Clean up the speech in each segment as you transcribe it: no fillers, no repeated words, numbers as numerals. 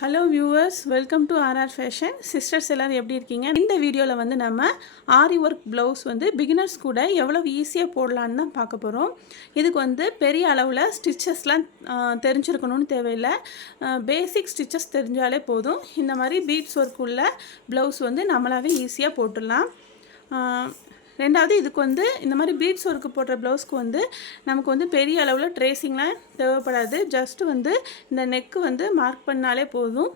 Hello viewers, welcome to RR fashion. Sisters எல்லோரும் எப்படி இருக்கீங்க? இந்த வீடியோவில் வந்து நம்ம ஆரி ஒர்க் ப்ளவுஸ் வந்து பிகினர்ஸ் கூட எவ்வளோ ஈஸியாக போடலான்னு தான் பார்க்க போகிறோம். இதுக்கு வந்து பெரிய அளவில் ஸ்டிச்சஸ்லாம் தெரிஞ்சிருக்கணும்னு தேவையில்லை. பேசிக் ஸ்டிச்சஸ் தெரிஞ்சாலே போதும். இந்த மாதிரி பீட்ஸ் ஒர்க் உள்ள ப்ளவுஸ் வந்து நம்மளாவே ஈஸியாக போட்டுடலாம். ரெண்டாவது, இதுக்கு வந்து இந்த மாதிரி பீட்ஸ் ஒர்க்கு போடுற ப்ளவுஸ்க்கு வந்து நமக்கு வந்து பெரிய அளவில் ட்ரேசிங்லாம் தேவைப்படாது. ஜஸ்ட்டு வந்து இந்த நெக்கு வந்து மார்க் பண்ணாலே போதும்.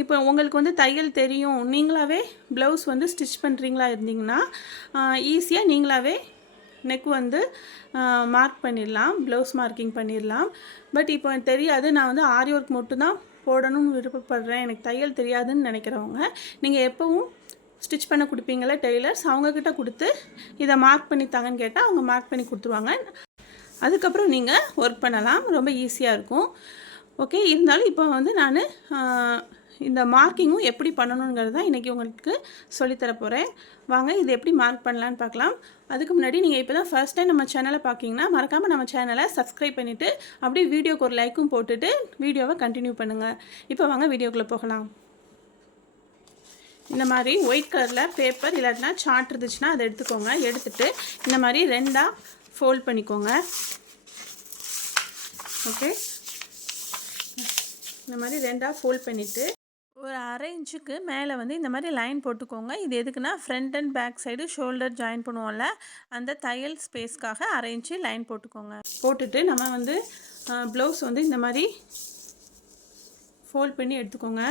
இப்போ உங்களுக்கு வந்து தையல் தெரியும், நீங்களாகவே ப்ளவுஸ் வந்து ஸ்டிச் பண்ணுறீங்களா இருந்தீங்கன்னா ஈஸியாக நீங்களாகவே நெக் வந்து மார்க் பண்ணிடலாம், ப்ளவுஸ் மார்க்கிங் பண்ணிடலாம். பட் இப்போ எனக்கு தெரியாது, நான் வந்து ஆரி ஒர்க் மட்டும்தான் போடணும்னு விருப்பப்படுறேன், எனக்கு தையல் தெரியாதுன்னு நினைக்கிறவங்க, நீங்கள் எப்போவும் ஸ்டிச் பண்ண கொடுப்பீங்களா டெய்லர்ஸ், அவங்கக்கிட்ட கொடுத்து இதை மார்க் பண்ணி தாங்கன்னு கேட்டால் அவங்க மார்க் பண்ணி கொடுத்துருவாங்க. அதுக்கப்புறம் நீங்கள் ஒர்க் பண்ணலாம், ரொம்ப ஈஸியாக இருக்கும். ஓகே, இருந்தாலும் இப்போ வந்து நான் இந்த மார்க்கிங்கும் எப்படி பண்ணணுங்கிறது தான் இன்றைக்கி உங்களுக்கு சொல்லித்தர போகிறேன். வாங்க இது எப்படி மார்க் பண்ணலான்னு பார்க்கலாம். அதுக்கு முன்னாடி நீங்கள் இப்போ தான் ஃபர்ஸ்ட் டைம் நம்ம சேனலை பார்க்கிங்கன்னா மறக்காமல் நம்ம சேனலை சப்ஸ்கிரைப் பண்ணிவிட்டு அப்படியே வீடியோக்கு ஒரு லைக்கும் போட்டுட்டு வீடியோவை கண்டினியூ பண்ணுங்கள். இப்போ வாங்க வீடியோக்குள்ளே போகலாம். இந்த மாதிரி ஒயிட் கலரில் பேப்பர் இல்லாட்டினா சார்ட் இருந்துச்சுன்னா அதை எடுத்துக்கோங்க. எடுத்துகிட்டு இந்த மாதிரி ரெண்டாக ஃபோல்ட் பண்ணிக்கோங்க. ஓகே, இந்த மாதிரி ரெண்டாக ஃபோல்ட் பண்ணிவிட்டு ஒரு 1/2 இன்ச்சுக்கு மேலே வந்து இந்த மாதிரி லைன் போட்டுக்கோங்க. இது எதுக்குன்னா front and back side shoulder join பண்ணுவோம்ல, அந்த தையல் ஸ்பேஸ்க்காக 1/2 இன்ச்சு லைன் போட்டுக்கோங்க. போட்டுட்டு நம்ம வந்து ப்ளவுஸ் வந்து இந்த மாதிரி ஃபோல்ட் பண்ணி எடுத்துக்கோங்க.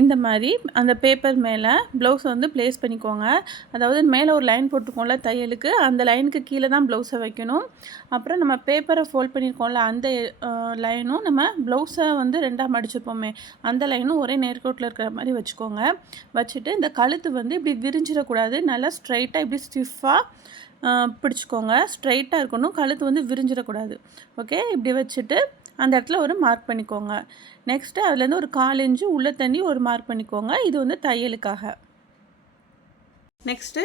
இந்த மாதிரி அந்த பேப்பர் மேலே ப்ளவுஸை வந்து ப்ளேஸ் பண்ணிக்கோங்க. அதாவது மேலே ஒரு லைன் போட்டுக்கோம்ல தையலுக்கு, அந்த லைனுக்கு கீழே தான் ப்ளவுஸை வைக்கணும். அப்புறம் நம்ம பேப்பரை ஃபோல்ட் பண்ணியிருக்கோம்ல, அந்த லைனும் நம்ம ப்ளவுஸை வந்து ரெண்டாக மடிச்சிருப்போமே, அந்த லைனும் ஒரே நேர்கோட்டில் இருக்கிற மாதிரி வச்சுக்கோங்க. வச்சுட்டு இந்த கழுத்து வந்து இப்படி விரிஞ்சிடக்கூடாது, நல்லா ஸ்ட்ரைட்டாக இப்படி ஸ்டிஃபாக பிடிச்சிக்கோங்க. ஸ்ட்ரைட்டாக இருக்கணும், கழுத்து வந்து விரிஞ்சிடக்கூடாது. ஓகே, இப்படி வச்சுட்டு அந்த இடத்துல ஒரு மார்க் பண்ணிக்கோங்க. நெக்ஸ்ட்டு அதுலேருந்து ஒரு 1/4 இன்ச்சு உள்ளே தண்ணி ஒரு மார்க் பண்ணிக்கோங்க. இது வந்து தையலுக்காக. நெக்ஸ்ட்டு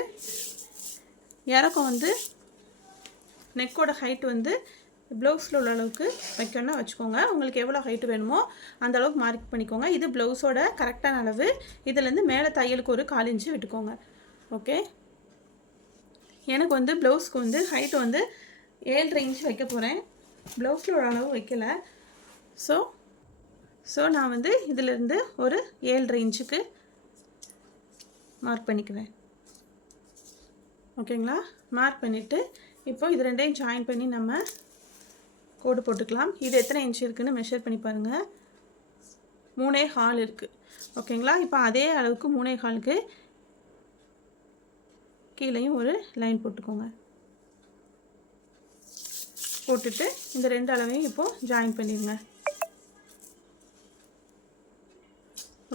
இறக்கம் வந்து நெக்கோட ஹைட் வந்து ப்ளவுஸில் உள்ள அளவுக்கு வைக்கணும்னா வச்சுக்கோங்க. உங்களுக்கு எவ்வளோ ஹைட்டு வேணுமோ அந்த அளவுக்கு மார்க் பண்ணிக்கோங்க. இது ப்ளவுஸோட கரெக்டான அளவு. இதுலேருந்து மேலே தையலுக்கு ஒரு 1/4 இன்ச்சு விட்டுக்கோங்க. ஓகே, எனக்கு வந்து ப்ளவுஸ்க்கு வந்து ஹைட்டு வந்து 7.5 இன்ச்சு வைக்க போகிறேன். ப்ளவுஸில் ஒரு அளவு வைக்கல. ஸோ நான் வந்து இதிலேருந்து ஒரு 7.5 இன்ச்சுக்கு மார்க் பண்ணிக்குவேன். ஓகேங்களா, மார்க் பண்ணிவிட்டு இப்போ இது ரெண்டையும் ஜாயின் பண்ணி நம்ம கோடு போட்டுக்கலாம். இது எத்தனை இன்ச்சு இருக்குதுன்னு மெஷர் பண்ணி பாருங்கள். 3.25 இருக்குது. ஓகேங்களா, இப்போ அதே அளவுக்கு 3.25க்கு கீழேயும் ஒரு லைன் போட்டுக்கோங்க. போட்டுட்டு இந்த ரெண்டு அளவையும் இப்போது ஜாயின் பண்ணிடுங்க.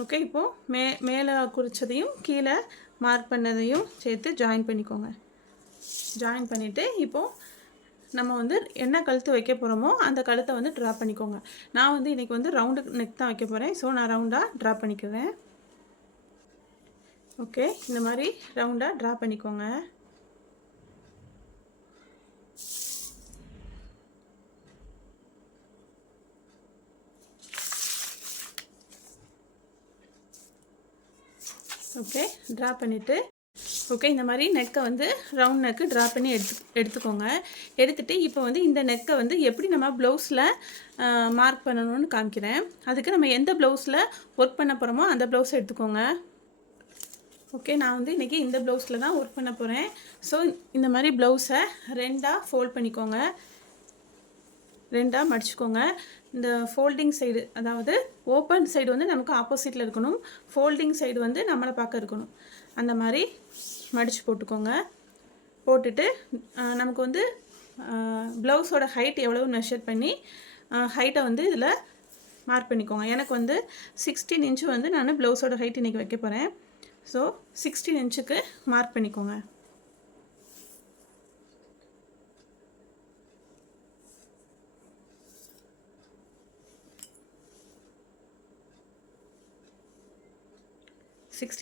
ஓகே, இப்போது மேலே குறித்ததையும் கீழே மார்க் பண்ணதையும் சேர்த்து ஜாயின் பண்ணிக்கோங்க. ஜாயின் பண்ணிவிட்டு இப்போது நம்ம வந்து என்ன கழுத்து வைக்க போகிறோமோ அந்த கழுத்தை வந்து ட்ரா பண்ணிக்கோங்க. நான் வந்து இன்றைக்கி வந்து ரவுண்டு நெக் தான் வைக்க போகிறேன். ஸோ நான் ரவுண்டாக ட்ரா பண்ணிக்குவேன். ஓகே, இந்த மாதிரி ரவுண்டாக ட்ரா பண்ணிக்கோங்க. ஓகே, ட்ரா பண்ணிவிட்டு ஓகே, இந்த மாதிரி நெக்கை வந்து ரவுண்ட் நெக்கு ட்ரா பண்ணி எடுத்துக்கோங்க. எடுத்துகிட்டு இப்போ வந்து இந்த நெக்கை வந்து எப்படி நம்ம ப்ளவுஸில் மார்க் பண்ணணும்னு காமிக்கிறேன். அதுக்கு நம்ம எந்த ப்ளவுஸில் ஒர்க் பண்ண போகிறோமோ அந்த ப்ளவுஸை எடுத்துக்கோங்க. ஓகே, நான் வந்து இன்றைக்கி இந்த ப்ளவுஸில் தான் ஒர்க் பண்ண போகிறேன். ஸோ இந்த மாதிரி ப்ளவுஸை ரெண்டாக ஃபோல்ட் பண்ணிக்கோங்க, ரெண்டாக மடிச்சுக்கோங்க. இந்த ஃபோல்டிங் சைடு, அதாவது ஓப்பன் சைடு வந்து நமக்கு ஆப்போசிட்டில் இருக்கணும், ஃபோல்டிங் சைடு வந்து நம்மளை பார்க்க இருக்கணும். அந்த மாதிரி மடித்து போட்டுக்கோங்க. போட்டுட்டு நமக்கு வந்து ப்ளவுஸோட ஹைட் எவ்வளோ மெஷர் பண்ணி ஹைட்டை வந்து இதில் மார்க் பண்ணிக்கோங்க. எனக்கு வந்து 16 இன்ச்சு வந்து நான் ப்ளவுஸோட ஹைட் இன்றைக்கி வைக்க போகிறேன். ஸோ 16 இன்ச்சுக்கு மார்க் பண்ணிக்கோங்க.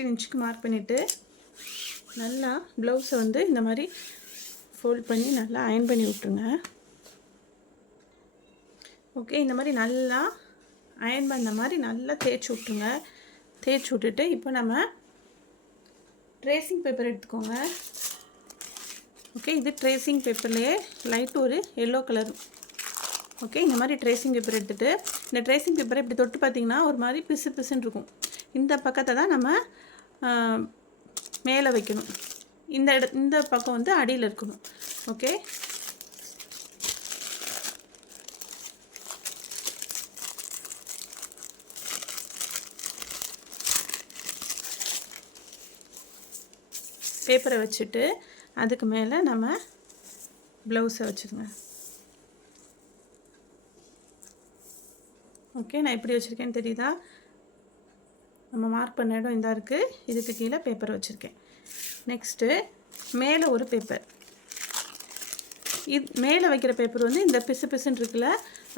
இன்ச்சுக்கு மார்க் பண்ணிவிட்டு நல்லா ப்ளவுஸை வந்து இந்த மாதிரி ஃபோல்ட் பண்ணி நல்லா அயன் பண்ணி விட்ருங்க. ஓகே, இந்த மாதிரி நல்லா அயன் பண்ண மாதிரி நல்லா தேய்ச்சி விட்ருங்க. தேய்ச்சி விட்டுட்டு இப்போ நம்ம ட்ரேசிங் பேப்பர் எடுத்துக்கோங்க. ஓகே, இது ட்ரேசிங் பேப்பர்லேயே லைட் ஒரு எல்லோ கலர். ஓகே, இந்த மாதிரி ட்ரேசிங் பேப்பர் எடுத்துகிட்டு இந்த ட்ரேசிங் பேப்பரை இப்படி தொட்டு பார்த்திங்கன்னா ஒரு மாதிரி பிசு பிசுன்னு இருக்கும். இந்த பக்கத்தை தான் நம்ம மேலே வைக்கணும். இந்த பக்கம் வந்து அடியில் இருக்கணும். ஓகே, பேப்பரை வச்சுட்டு அதுக்கு மேலே நம்ம ப்ளவுஸை வச்சுருங்க. ஓகே, நான் எப்படி வச்சுருக்கேன்னு தெரியுதா? நம்ம மார்க் பண்ண இடம் இந்த இருக்குது. இதுக்கு கீழே பேப்பர் வச்சுருக்கேன். நெக்ஸ்ட்டு மேலே ஒரு பேப்பர். மேலே வைக்கிற பேப்பர் வந்து இந்த பிசு பிசுன்னு இருக்குல்ல,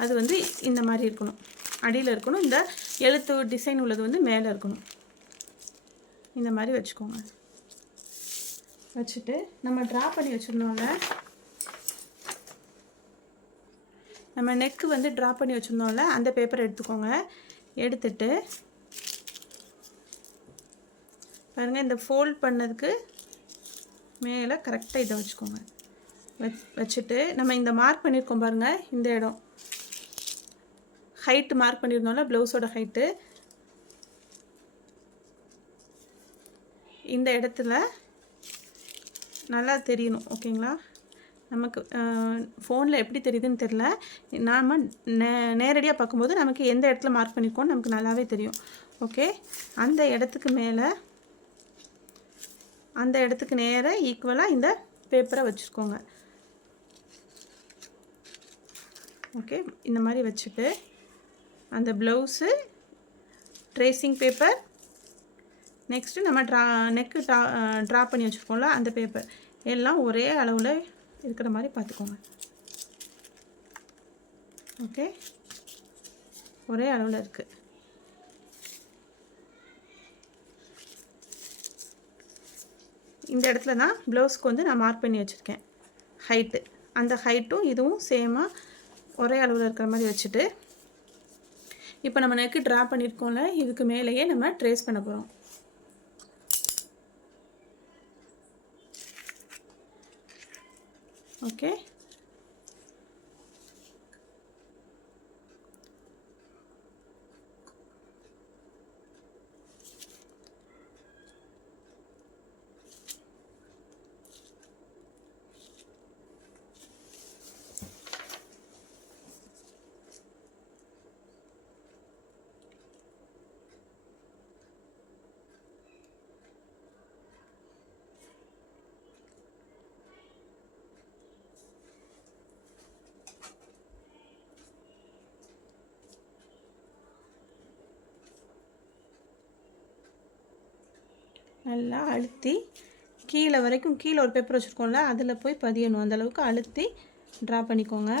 அது வந்து இந்த மாதிரி இருக்கணும், அடியில் இருக்கணும். இந்த எழுத்து டிசைன் உள்ளது வந்து மேலே இருக்கணும். இந்த மாதிரி வச்சுக்கோங்க. வச்சுட்டு நம்ம ட்ரா பண்ணி வச்சுருந்தோம்ல, நம்ம நெக்கு வந்து ட்ரா பண்ணி வச்சுருந்தோம்ல, அந்த பேப்பரை எடுத்துக்கோங்க. எடுத்துட்டு பாருங்கள், இந்த ஃபோல்ட் பண்ணதுக்கு மேலே கரெக்டாக இதை வச்சுக்கோங்க. வச்சுட்டு நம்ம இந்த மார்க் பண்ணியிருக்கோம் பாருங்கள், இந்த இடம் ஹைட்டு மார்க் பண்ணியிருந்தோம்ல, ப்ளவுஸோட ஹைட்டு, இந்த இடத்துல நல்லா தெரியணும். ஓகேங்களா? நமக்கு ஃபோனில் எப்படி தெரியுதுன்னு தெரில, நாம் நேரடியாக பார்க்கும்போது நமக்கு எந்த இடத்துல மார்க் பண்ணியிருக்கோன்னு நமக்கு நல்லாவே தெரியும். ஓகே, அந்த இடத்துக்கு மேலே அந்த இடத்துக்கு நேராக ஈக்குவலாக இந்த பேப்பரை வச்சுருக்கோங்க. ஓகே, இந்த மாதிரி வச்சுட்டு அந்த ப்ளவுஸு, ட்ரேசிங் பேப்பர், நெக்ஸ்ட்டு நம்ம நெக்கு ட்ரா பண்ணி வச்சுருக்கோம்ல அந்த பேப்பர் எல்லாம் ஒரே அளவில் இருக்கிற மாதிரி பார்த்துக்கோங்க. ஓகே, ஒரே அளவில் இருக்குது. இந்த இடத்துல தான் ப்ளவுஸ்க்கு வந்து நான் மார்க் பண்ணி வச்சுருக்கேன் ஹைட்டு. அந்த ஹைட்டும் இதுவும் சேமாக ஒரே அளவில் இருக்கிற மாதிரி வச்சுட்டு இப்போ நம்ம நெக்கு ட்ரா பண்ணியிருக்கோம்ல, இதுக்கு மேலேயே நம்ம ட்ரேஸ் பண்ண போகிறோம். ஓகே, நல்லா அழுத்தி கீழே வரைக்கும், கீழே ஒரு பேப்பர் வச்சுருக்கோம்ல அதில் போய் பதியணும். அந்தளவுக்கு அழுத்தி ட்ரா பண்ணிக்கோங்க.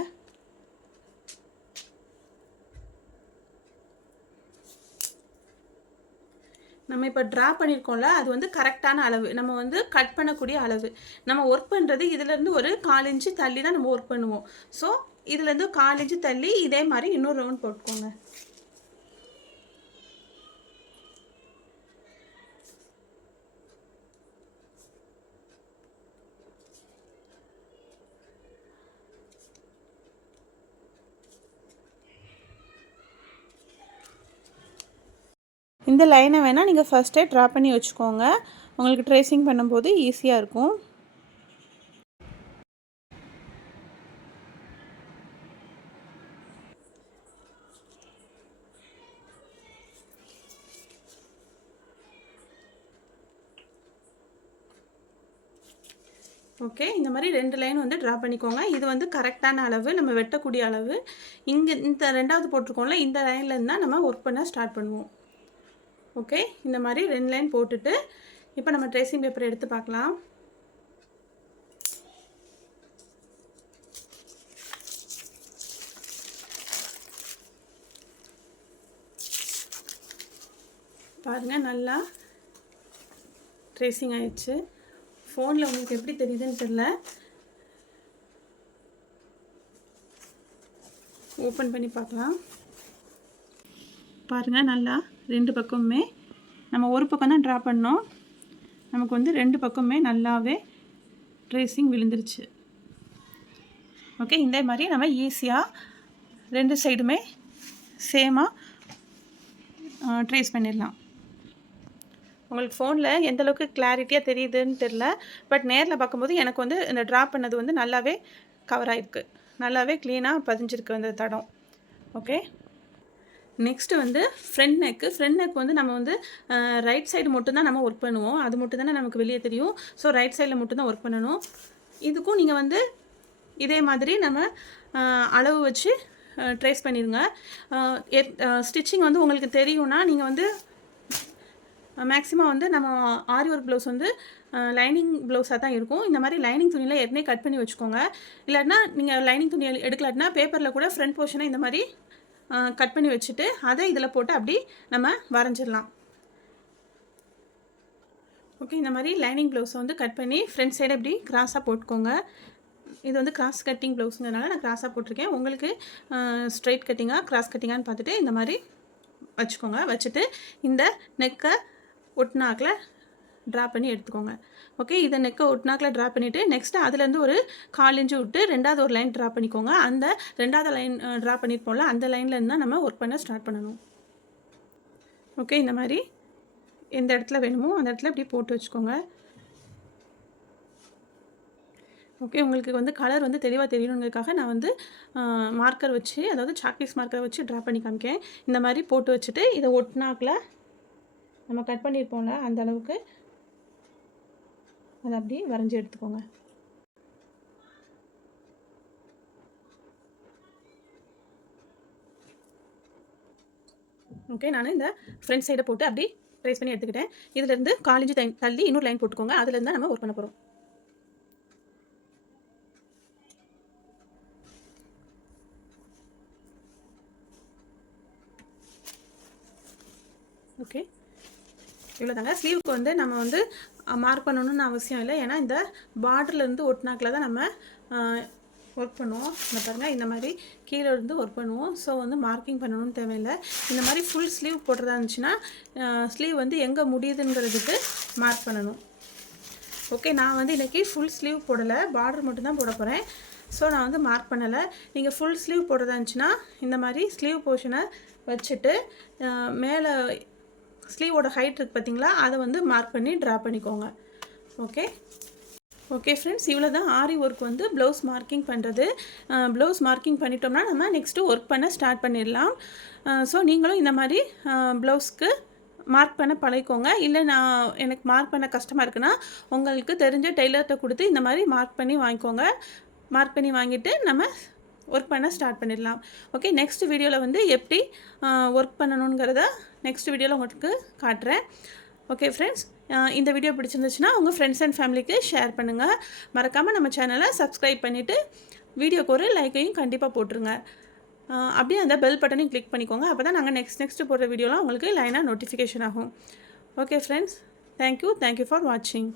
நம்ம இப்போ ட்ரா பண்ணியிருக்கோம்ல, அது வந்து கரெக்டான அளவு, நம்ம வந்து கட் பண்ணக்கூடிய அளவு. நம்ம ஒர்க் பண்ணுறது இதுலேருந்து ஒரு 1/4 இன்ச்சு தள்ளி தான் நம்ம ஒர்க் பண்ணுவோம். ஸோ இதுலேருந்து 1/4 இன்ச்சு தள்ளி இதே மாதிரி இன்னொரு ரவுண்ட் போட்டுக்கோங்க. இந்த லைனை வேணால் நீங்கள் ஃபஸ்ட்டே ட்ரா பண்ணி வச்சுக்கோங்க, உங்களுக்கு ட்ரேசிங் பண்ணும்போது ஈஸியாக இருக்கும். ஓகே, இந்த மாதிரி 2 லைன் வந்து ட்ரா பண்ணிக்கோங்க. இது வந்து கரெக்டான அளவு, நம்ம வெட்டக்கூடிய அளவு. இங்கே இந்த 2வது போட்டிருக்கோம்ல, இந்த லைன்லேருந்து தான் நம்ம ஒர்க் பண்ண ஸ்டார்ட் பண்ணுவோம். ஓகே, இந்த மாதிரி 2 லைன் போட்டுட்டு இப்போ நம்ம ட்ரேசிங் பேப்பர் எடுத்து பார்க்கலாம். பாருங்கள், நல்லா ட்ரேசிங் ஆயிடுச்சு. ஃபோனில் உங்களுக்கு எப்படி தெரியுதுன்னு தெரியல, ஓப்பன் பண்ணி பார்க்கலாம். பாருங்கள், நல்லா 2 பக்கமுமே நம்ம ஒரு பக்கம் தான் ட்ரா பண்ணோம். நமக்கு வந்து 2 பக்கமுமே நல்லாவே ட்ரேசிங் விழுந்துருச்சு. ஓகே, இந்த மாதிரி நம்ம ஈஸியாக 2 சைடுமே சேமாக ட்ரேஸ் பண்ணிடலாம். உங்களுக்கு ஃபோனில் எந்த அளவுக்கு கிளாரிட்டியாக தெரியுதுன்னு தெரில, பட் நேரில் பார்க்கும்போது எனக்கு வந்து இந்த ட்ரா பண்ணது வந்து நல்லாவே கவர் ஆகிருக்கு, நல்லாவே க்ளீனாக பதிஞ்சிருக்கு அந்த தடம். ஓகே, நெக்ஸ்ட்டு வந்து ஃப்ரண்ட் நெக் வந்து நம்ம வந்து ரைட் சைடு மட்டும்தான் நம்ம ஒர்க் பண்ணுவோம். அது மட்டும் தானே நமக்கு வெளியே தெரியும். ஸோ ரைட் சைடில் மட்டும்தான் ஒர்க் பண்ணணும். இதுக்கும் நீங்கள் வந்து இதே மாதிரி நம்ம அளவு வச்சு ட்ரேஸ் பண்ணிடுங்க. ஸ்டிச்சிங் வந்து உங்களுக்கு தெரியும்னா நீங்கள் வந்து மேக்ஸிமம் வந்து நம்ம ஆரி ஒர்க் ப்ளவுஸ் வந்து லைனிங் ப்ளவுஸாக தான் இருக்கும். இந்த மாதிரி லைனிங் துணியில் ஏற்கனவே கட் பண்ணி வச்சுக்கோங்க. இல்லாட்டினா நீங்கள் லைனிங் துணி எடுக்கலாட்டினா பேப்பரில் கூட ஃப்ரண்ட் போர்ஷனை இந்த மாதிரி கட் பண்ணி வச்சுட்டு அதை இதில் போட்டு அப்படி நம்ம வரைஞ்சிடலாம். ஓகே, இந்த மாதிரி லைனிங் ப்ளவுஸை வந்து கட் பண்ணி ஃப்ரண்ட் சைடு இப்படி கிராஸாக போட்டுக்கோங்க. இது வந்து கிராஸ் கட்டிங் ப்ளவுஸுங்கிறதுனால நான் கிராஸாக போட்டிருக்கேன். உங்களுக்கு ஸ்ட்ரைட் கட்டிங்காக கிராஸ் கட்டிங்கான்னு பார்த்துட்டு இந்த மாதிரி வச்சுக்கோங்க. வச்சுட்டு இந்த நெக்கை ஒட்னாக்கில் ட்ரா பண்ணி எடுத்துக்கோங்க. ஓகே, இதை நெக்கை ஒட்னாக்கில் ட்ரா பண்ணிவிட்டு நெக்ஸ்ட்டு அதுலேருந்து ஒரு 1/4 இன்ச்சு விட்டு 2வது ஒரு லைன் ட்ரா பண்ணிக்கோங்க. அந்த 2வது லைன் ட்ரா பண்ணியிருப்போம்ல, அந்த லைன்லேருந்து தான் நம்ம ஒர்க் பண்ண ஸ்டார்ட் பண்ணணும். ஓகே, இந்த மாதிரி எந்த இடத்துல வேணுமோ அந்த இடத்துல இப்படி போட்டு வச்சுக்கோங்க. ஓகே, உங்களுக்கு வந்து கலர் வந்து தெளிவாக தெரியணுங்கிறதுக்காக நான் வந்து மார்க்கர் வச்சு, அதாவது சாக்பீஸ் மார்க்கரை வச்சு ட்ரா பண்ணி காமிக்கேன். இந்த மாதிரி போட்டு வச்சுட்டு இதை ஒட்னாக்கில் நம்ம கட் பண்ணியிருப்போம்ல அந்த அளவுக்கு அதை அப்படியே வரைஞ்சி எடுத்துக்கோங்க. ஓகே, நான் இந்த ஃப்ரண்ட் சைடை போட்டு அப்படி ட்ரேஸ் பண்ணி எடுத்துக்கிட்டேன். இதுலேருந்து 1/4 இன்ச்சு தள்ளி இன்னொரு லைன் போட்டுக்கோங்க. அதுலேருந்து தான் நம்ம ஒர்க் பண்ண போகிறோம். ஓகே, இவ்வளோதாங்க. ஸ்லீவுக்கு வந்து நம்ம வந்து மார்க் பண்ணணும்னு அவசியம் இல்லை. ஏன்னா இந்த பார்டர்லேருந்து ஒட்னாக்கில் தான் நம்ம ஒர்க் பண்ணுவோம். இந்த பாருங்கள், இந்த மாதிரி கீழே இருந்து ஒர்க் பண்ணுவோம். ஸோ வந்து மார்க்கிங் பண்ணணும்னு தேவையில்லை. இந்த மாதிரி ஃபுல் ஸ்லீவ் போடுறதா இருந்துச்சுன்னா ஸ்லீவ் வந்து எங்கே முடியுதுங்கிறதுக்கு மார்க் பண்ணணும். ஓகே, நான் வந்து இன்றைக்கி ஃபுல் ஸ்லீவ் போடலை, பார்டர் மட்டும்தான் போட போகிறேன். ஸோ நான் வந்து மார்க் பண்ணலை. நீங்கள் ஃபுல் ஸ்லீவ் போடுறதா இருந்துச்சுன்னா இந்த மாதிரி ஸ்லீவ் போர்ஷனை வச்சுட்டு மேலே ஸ்லீவோட ஹைட் இருக்குது பார்த்தீங்களா, அதை வந்து மார்க் பண்ணி ட்ரா பண்ணிக்கோங்க. ஓகே ஃப்ரெண்ட்ஸ், இவ்வளோ தான் ஆரி ஒர்க் வந்து ப்ளவுஸ் மார்க்கிங் பண்ணுறது. ப்ளவுஸ் மார்க்கிங் பண்ணிட்டோம்னா நம்ம நெக்ஸ்ட்டு ஒர்க் பண்ண ஸ்டார்ட் பண்ணிடலாம். ஸோ நீங்களும் இந்த மாதிரி ப்ளவுஸ்க்கு மார்க் பண்ண பழகிக்கோங்க. இல்லை எனக்கு மார்க் பண்ண கஷ்டமாக இருக்குன்னா உங்களுக்கு தெரிஞ்ச டெய்லர்கிட்ட கொடுத்து இந்த மாதிரி மார்க் பண்ணி வாங்கிக்கோங்க. மார்க் பண்ணி வாங்கிட்டு நம்ம ஒர்க் பண்ண ஸ்டார்ட் பண்ணிடலாம். ஓகே, நெக்ஸ்ட் வீடியோவில் வந்து எப்படி ஒர்க் பண்ணணுங்கிறத நெக்ஸ்ட் வீடியோவில் உங்களுக்கு காட்டுறேன். ஓகே ஃப்ரெண்ட்ஸ், இந்த வீடியோ பிடிச்சிருந்துச்சுன்னா உங்கள் ஃப்ரெண்ட்ஸ் அண்ட் ஃபேமிலிக்கு ஷேர் பண்ணுங்கள். மறக்காமல் நம்ம சேனலை சப்ஸ்கிரைப் பண்ணிவிட்டு வீடியோக்கு ஒரு லைக்கையும் கண்டிப்பாக போட்டுருங்க. அப்படியே அந்த பெல் பட்டனையும் கிளிக் பண்ணிக்கோங்க. அப்போ தான் நாங்கள் நெக்ஸ்ட் போடுற வீடியோலாம் உங்களுக்கு லைனாக நோட்டிஃபிகேஷன் ஆகும். ஓகே ஃப்ரெண்ட்ஸ், தேங்க்யூ ஃபார் வாட்சிங்.